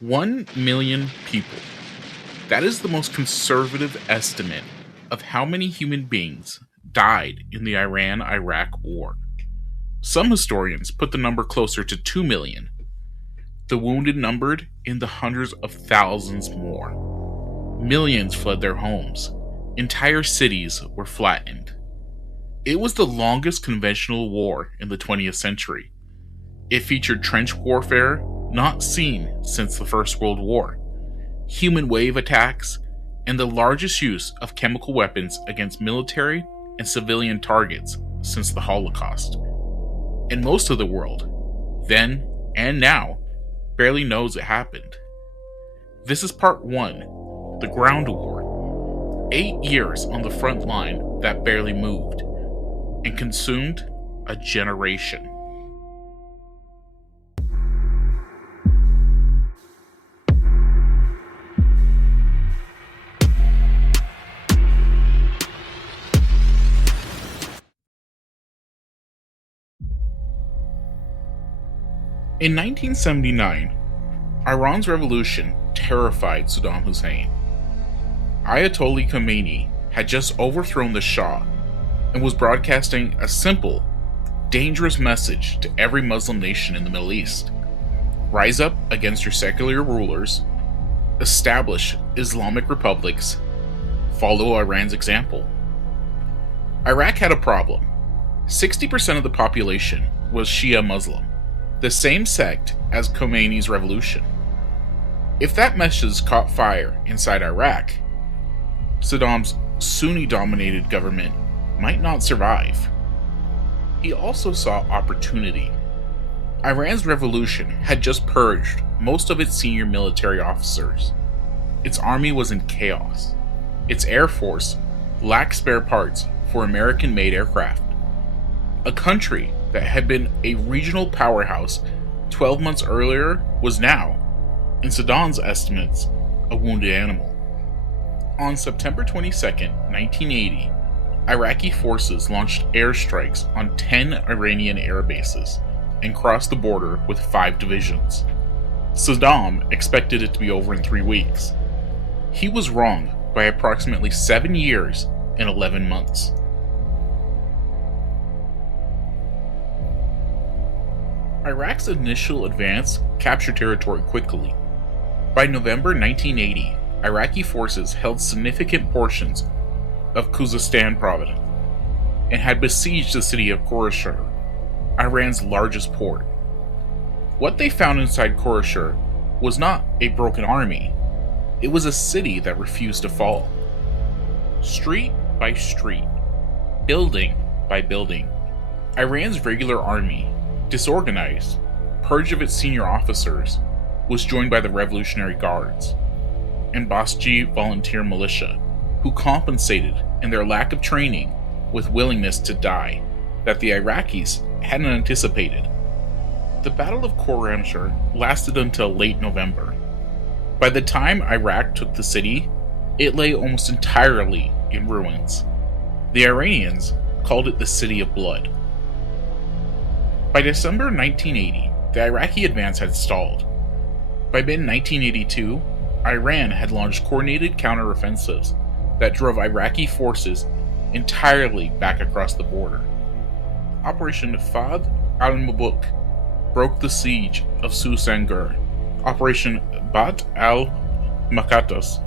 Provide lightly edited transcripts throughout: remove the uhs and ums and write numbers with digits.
1 million people. That is the most conservative estimate of how many human beings died in the Iran Iraq War. Some historians put the number closer to 2 million. The wounded numbered in the hundreds of thousands more. Millions fled their homes. Entire cities were flattened. It was the longest conventional war in the 20th century. It featured trench warfare not seen since the First World War, human wave attacks, and the largest use of chemical weapons against military and civilian targets since the Holocaust. And most of the world, then and now, barely knows it happened. This is part 1, the Ground War. 8 years on the front line that barely moved, and consumed a generation. In 1979, Iran's revolution terrified Saddam Hussein. Ayatollah Khomeini had just overthrown the Shah and was broadcasting a simple, dangerous message to every Muslim nation in the Middle East. Rise up against your secular rulers, establish Islamic republics, follow Iran's example. Iraq had a problem. 60% of the population was Shia Muslim, the same sect as Khomeini's revolution. If that message caught fire inside Iraq, Saddam's Sunni-dominated government might not survive. He also saw opportunity. Iran's revolution had just purged most of its senior military officers. Its army was in chaos. Its air force lacked spare parts for American-made aircraft. A country that had been a regional powerhouse 12 months earlier was now, in Saddam's estimates, a wounded animal. On September 22, 1980, Iraqi forces launched airstrikes on 10 Iranian air bases and crossed the border with 5 divisions. Saddam expected it to be over in 3 weeks. He was wrong by approximately 7 years and 11 months. Iraq's initial advance captured territory quickly. By November 1980, Iraqi forces held significant portions of Khuzestan province and had besieged the city of Quraysh, Iran's largest port. What they found inside Quraysh was not a broken army, it was a city that refused to fall. Street by street, building by building, Iran's regular army, disorganized, purged of its senior officers, was joined by the Revolutionary Guards and Basji volunteer militia, who compensated in their lack of training with willingness to die that the Iraqis hadn't anticipated. The Battle of Khorramshahr lasted until late November. By the time Iraq took the city, it lay almost entirely in ruins. The Iranians called it the City of Blood. By December 1980, the Iraqi advance had stalled. By mid-1982, Iran had launched coordinated counteroffensives that drove Iraqi forces entirely back across the border. Operation Fahd al-Mabuk broke the siege of Susangur. Operation Bat al-Makatas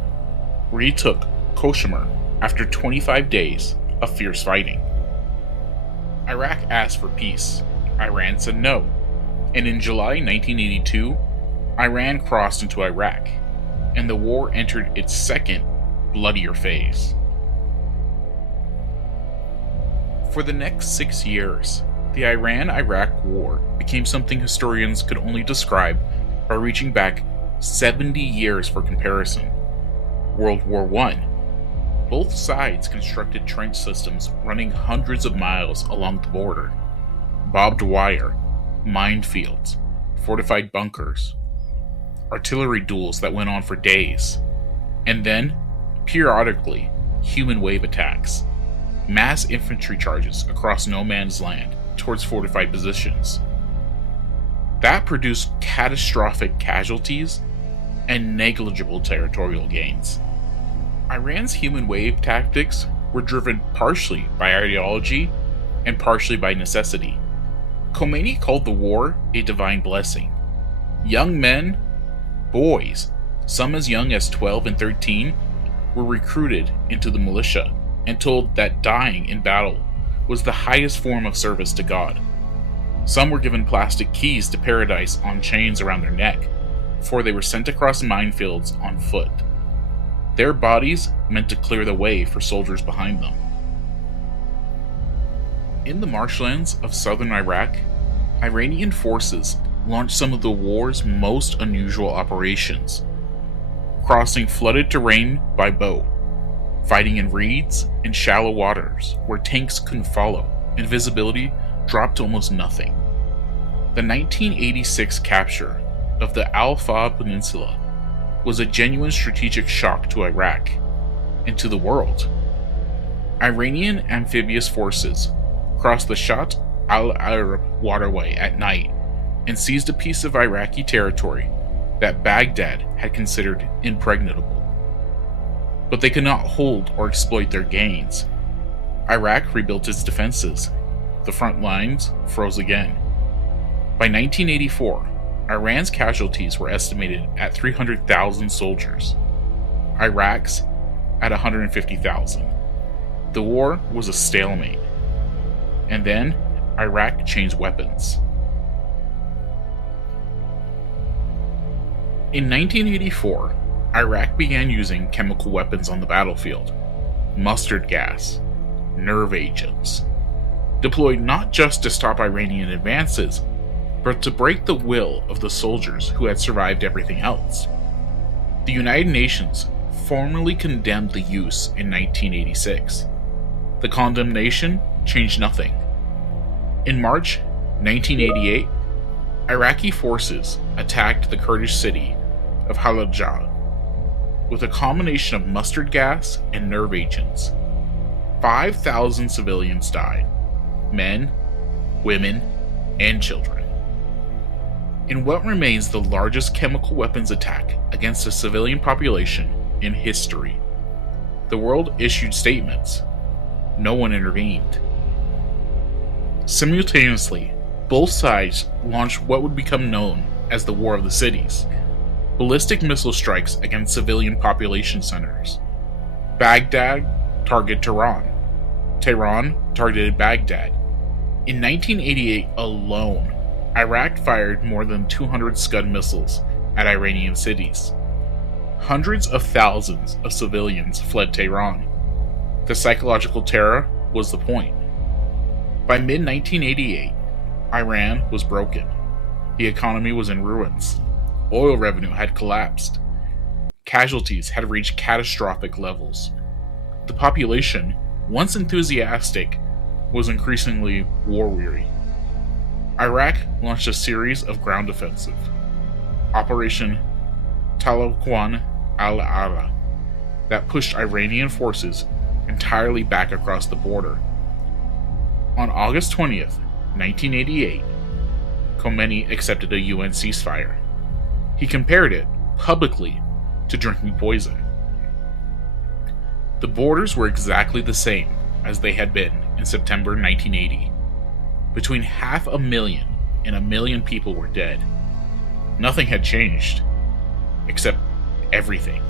retook Koshamar after 25 days of fierce fighting. Iraq asked for peace. Iran said no, and in July 1982, Iran crossed into Iraq, and the war entered its second, bloodier phase. For the next 6 years, the Iran-Iraq War became something historians could only describe by reaching back 70 years for comparison. World War I. Both sides constructed trench systems running hundreds of miles along the border. Barbed wire, minefields, fortified bunkers, artillery duels that went on for days, and then, periodically, human wave attacks, mass infantry charges across no man's land towards fortified positions. That produced catastrophic casualties and negligible territorial gains. Iran's human wave tactics were driven partially by ideology and partially by necessity. Khomeini called the war a divine blessing. Young men, boys, some as young as 12 and 13, were recruited into the militia and told that dying in battle was the highest form of service to God. Some were given plastic keys to paradise on chains around their neck before they were sent across minefields on foot. Their bodies meant to clear the way for soldiers behind them. In the marshlands of southern Iraq, Iranian forces launched some of the war's most unusual operations, crossing flooded terrain by boat, fighting in reeds and shallow waters where tanks couldn't follow and visibility dropped to almost nothing. The 1986 capture of the Al-Fa Peninsula was a genuine strategic shock to Iraq and to the world. Iranian amphibious forces crossed the Shat al-Arab waterway at night and seized a piece of Iraqi territory that Baghdad had considered impregnable. But they could not hold or exploit their gains. Iraq rebuilt its defenses. The front lines froze again. By 1984, Iran's casualties were estimated at 300,000 soldiers, Iraq's at 150,000. The war was a stalemate. And then, Iraq changed weapons. In 1984, Iraq began using chemical weapons on the battlefield. Mustard gas, nerve agents, deployed not just to stop Iranian advances, but to break the will of the soldiers who had survived everything else. The United Nations formally condemned the use in 1986. The condemnation changed nothing. In March 1988, Iraqi forces attacked the Kurdish city of Halabja with a combination of mustard gas and nerve agents. 5,000 civilians died, men, women, and children. In what remains the largest chemical weapons attack against a civilian population in history, the world issued statements. No one intervened. Simultaneously, both sides launched what would become known as the War of the Cities, ballistic missile strikes against civilian population centers. Baghdad targeted Tehran. Tehran targeted Baghdad. In 1988 alone, Iraq fired more than 200 Scud missiles at Iranian cities. Hundreds of thousands of civilians fled Tehran. The psychological terror was the point. By mid-1988, Iran was broken. The economy was in ruins. Oil revenue had collapsed. Casualties had reached catastrophic levels. The population, once enthusiastic, was increasingly war-weary. Iraq launched a series of ground offensive. Operation Talaqwan al-Ala, that pushed Iranian forces entirely back across the border. On August 20th, 1988, Khomeini accepted a UN ceasefire. He compared it, publicly, to drinking poison. The borders were exactly the same as they had been in September 1980. Between 500,000 and 1 million people were dead. Nothing had changed, except everything.